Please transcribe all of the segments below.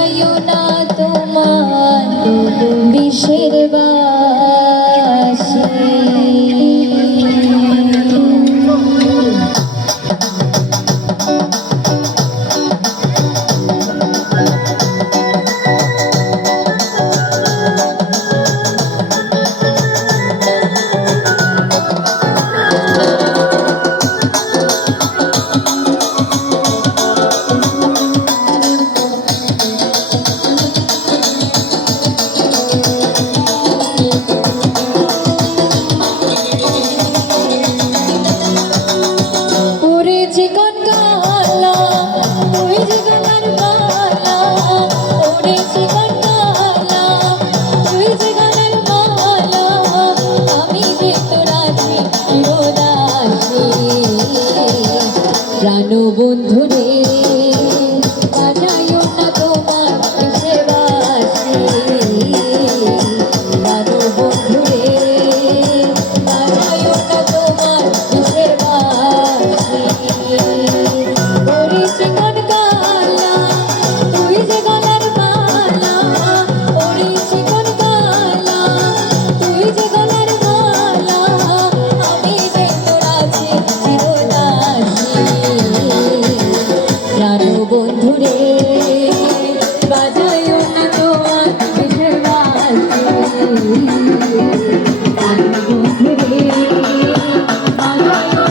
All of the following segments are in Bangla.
বাজাইও না তোমার বিষের বাঁশি। প্রাণ বন্ধু রে বাজাইও না তোমার বিষের বাঁশি। প্রাণ বন্ধু রে বাজাইও না তোমার বিষের বাঁশি। করেছি কোন কালা তুই যে গলার মালা, করেছি কোন কালা তুই যে গলার মালা, আমি যে তোর আছি চিরদাসী। প্রাণ বন্ধু রে বাজাইও না তোমার বিষের বাঁশি। প্রাণ বন্ধু রে বাজাইও না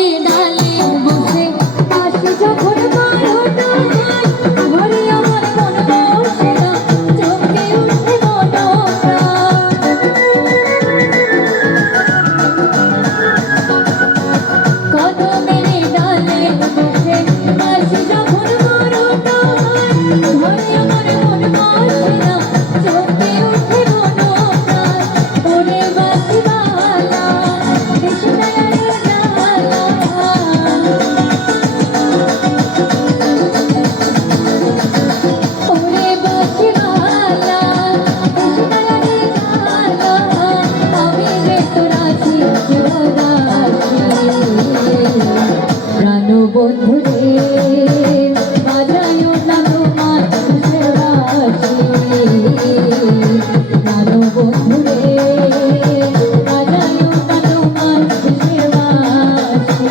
তোমার বিষের বাঁশি। বন্ধু রে বাজাইও না তোমার বিষের বাঁশি। প্রাণ বন্ধু রে বাজাইও না তোমার বিষের বাঁশি।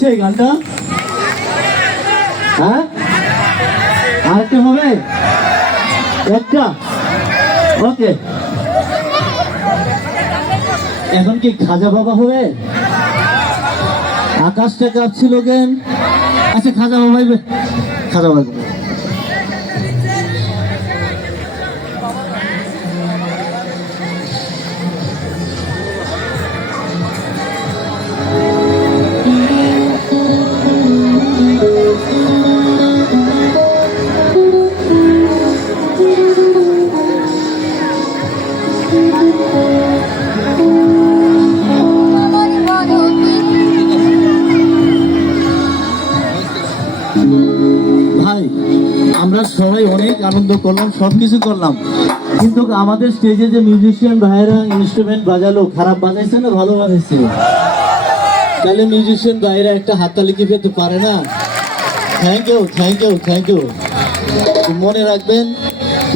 হয়েছে এই গানটা? হ্যাঁ, আরেকটা হবে, একটা। ওকে, এখন কি খাজা বাবা হবে? আকাশটা কাঁপছিল কেন? আচ্ছা, খাজা বাবাই, খাজা বাবা। ভাই, আমরা সবাই অনেক আনন্দ করলাম, সবকিছু করলাম, কিন্তু আমাদের স্টেজে যে মিউজিশিয়ান ভাইয়েরা ইনস্ট্রুমেন্ট বাজালো, খারাপ বাজাইছে না ভালো বাজাইছে? তাহলে মিউজিশিয়ান ভাইয়েরা একটা হাততালি কি পেতে পারে না? Thank you, thank you, thank you. মনে রাখবেন,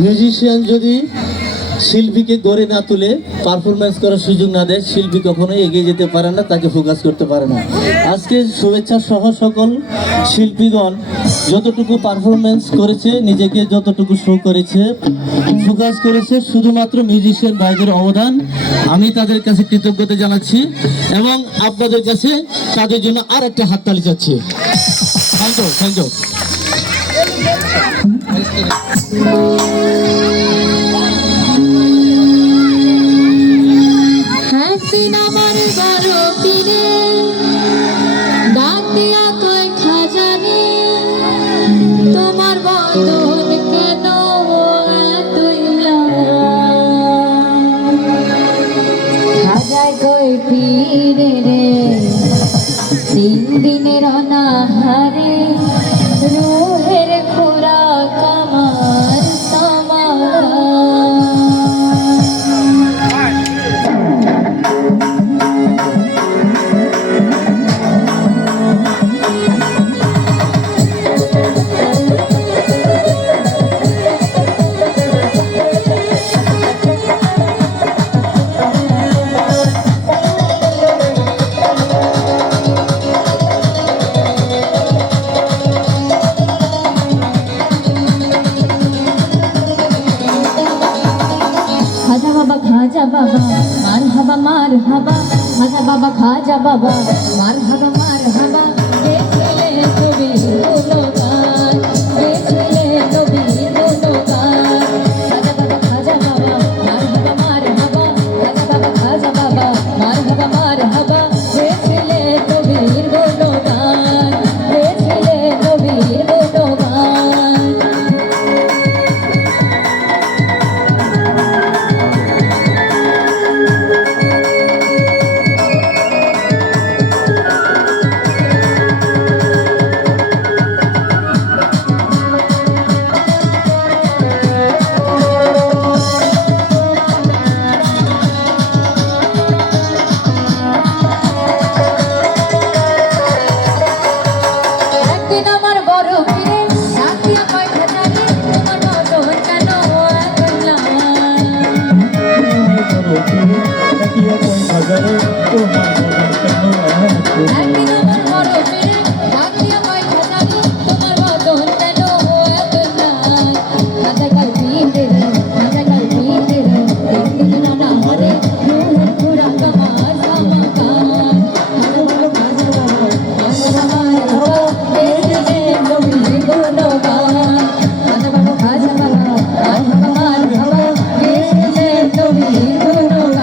মিউজিশিয়ান যদি শিল্পীকে গড়ে না তুলে, পারফরমেন্স করার সুযোগ না দেয়, শিল্পী কখনোই এগিয়ে যেতে পারে না, তাকে ফোকাস করতে পারে না। আজকে শুভেচ্ছা সহ সকল শিল্পীগণ যতটুকু পারফরমেন্স করেছে, নিজেকে যতটুকু শো করেছে, ফোকাস করেছে, শুধুমাত্র মিউজিশিয়ান ভাইদের অবদান। আমি তাদের কাছে কৃতজ্ঞতা জানাচ্ছি এবং আপনাদের কাছে তাদের জন্য আর একটা হাততালি চাচ্ছি। Thank you, thank you. একদিন আমার বড় পীরে ডাক দিয়া কয় খাজারে, তোমার বদন কেন তুইলা? খাজায় কয় পীরে রে, 3 দিনের অনাহারে রুহের খোরাক আমার সামারা। খাজা বাবা, খাজা বাবা, মার হাবা, মার হাবা, খাজা বাবা, খাজা বাবা, মার হাবা, মার হাবা। গেছিলে তুমি গুণগান, গেছিলে তুমি গুণগান। খাজা বাবা, খাজা বাবা, মার হাবা, মার হাবা, খাজা বাবা, খাজা বাবা, মার হাবা, মার হাবা। গেছিলে তুমি গুণগান, গেছিলে তুমি গুণগান। একদিন আমার বড় পীরে ডাক দিয়া কয় খাজারে, তোমার বদন কেন তুইলা? একদিন আমার বড় পীরে ডাক দিয়া কয় খাজারে, তোমার বদন কেন তুইলা? খাজা কয় পীরে রে, খাজা কয় পীরে রে, 3 দিন অনাহারে রুহের খোরাক আমার সামাকার। খাজা বাবা, খাজা বাবা, মার হাবা, গেছিলে তুমি গুণগান। খাজা বাবা, খাজা বাবা, মার হাবা, মার হাবা, গেছিলে তুমি গুণগান।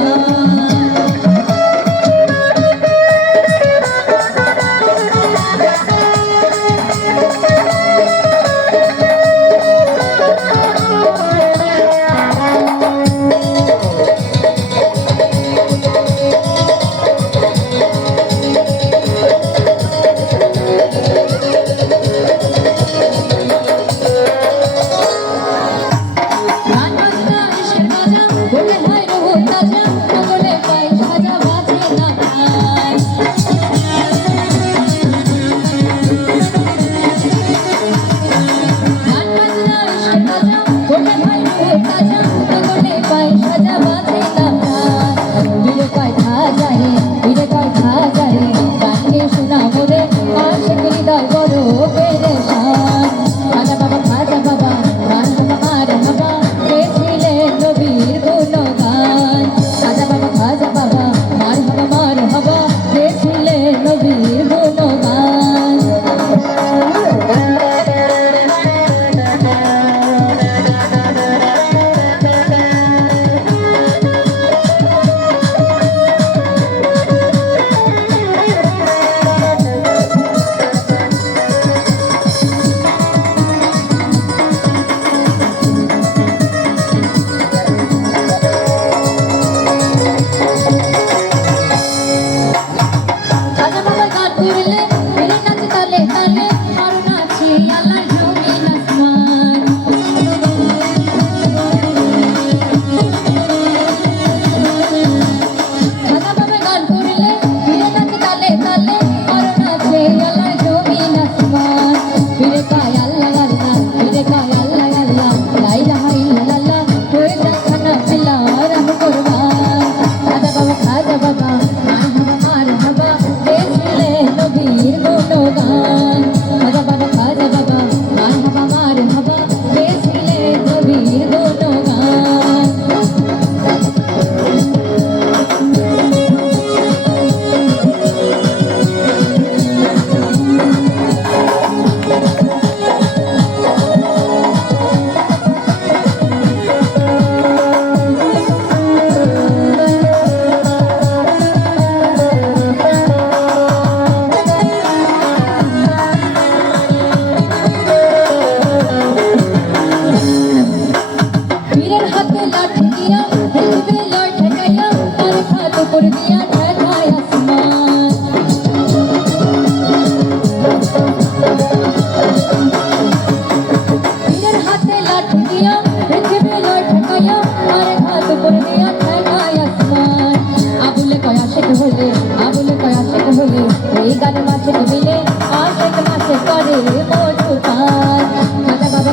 প্রত্যেক মাসে করে মধু পান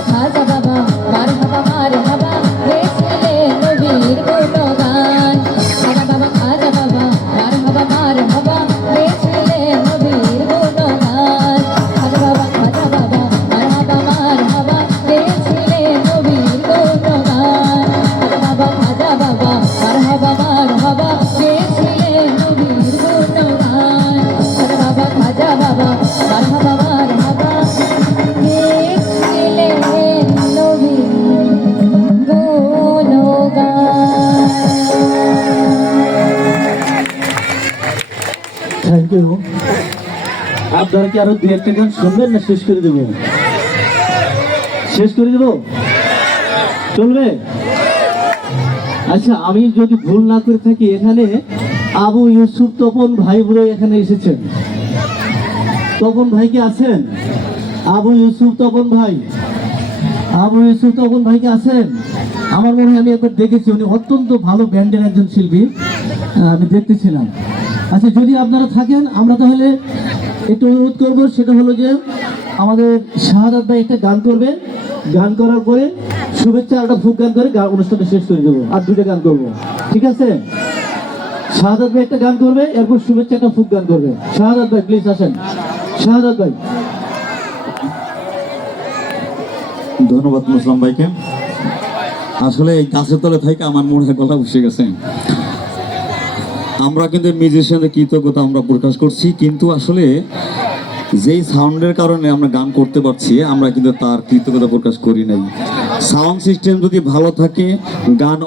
খাজা বাবা মার হাবা গেছিলে নবীর গুণগান খাজা বাবা মার হাবা গেছিলে নবীর গুণগান খাজা বাবা মার হাবা গেছিলে নবীর গুণগান খাজা বাবা মার হাবা গেছিলে নবীর গুণগান খাজা বাবা মার হাবা গেছিলে নবীর গুণগান। Thank you. আপনারা কি আরো 2-1টা গান শুনবেন না শেষ করে দেবো? শেষ করে দেবো, চলবে? আচ্ছা, আমি যদি ভুল না করে থাকি এখানে আবু ইউসুফ তপন ভাই বলে এখানে এসেছেন। তপন ভাই কি আছেন? আবু ইউসুফ তপন ভাই কি আছেন? আমার মনে হয় আমি একবার দেখেছি, উনি অত্যন্ত ভালো ব্যান্ডের একজন শিল্পী, আমি দেখতেছিলাম। আচ্ছা, যদি আপনারা থাকেন আমরা তাহলে একটু অনুরোধ করবো, সেটা হলো যে আমাদের শাহাদাত ভাই একটা গান করবেন, গান করার পরে শুভেচ্ছা একটা ফুক গান করে অনুষ্ঠানটা শেষ করে দেবো, আর 2টা গান করবো, ঠিক আছে? শাহাদাত ভাই একটা গান করবে, এরপর শুভেচ্ছা একটা ফুক গান করবে। শাহাদাত ভাই প্লিজ আসেন। শাহাদাত ভাই। ধন্যবাদ মুসলাম ভাইকে। আসলে এই গাছের তলে থেকে আমার মনে হয় গলা বসে গেছে। আমরা কিন্তু মিউজিশিয়ানদের কৃতজ্ঞতা আমরা প্রকাশ করছি, কিন্তু আসলে যেই সাউন্ডের কারণে আমরা গান করতে পারছি আমরা কিন্তু তার কৃতজ্ঞতা প্রকাশ করি নাই। সাউন্ড সিস্টেম যদি ভালো থাকে গান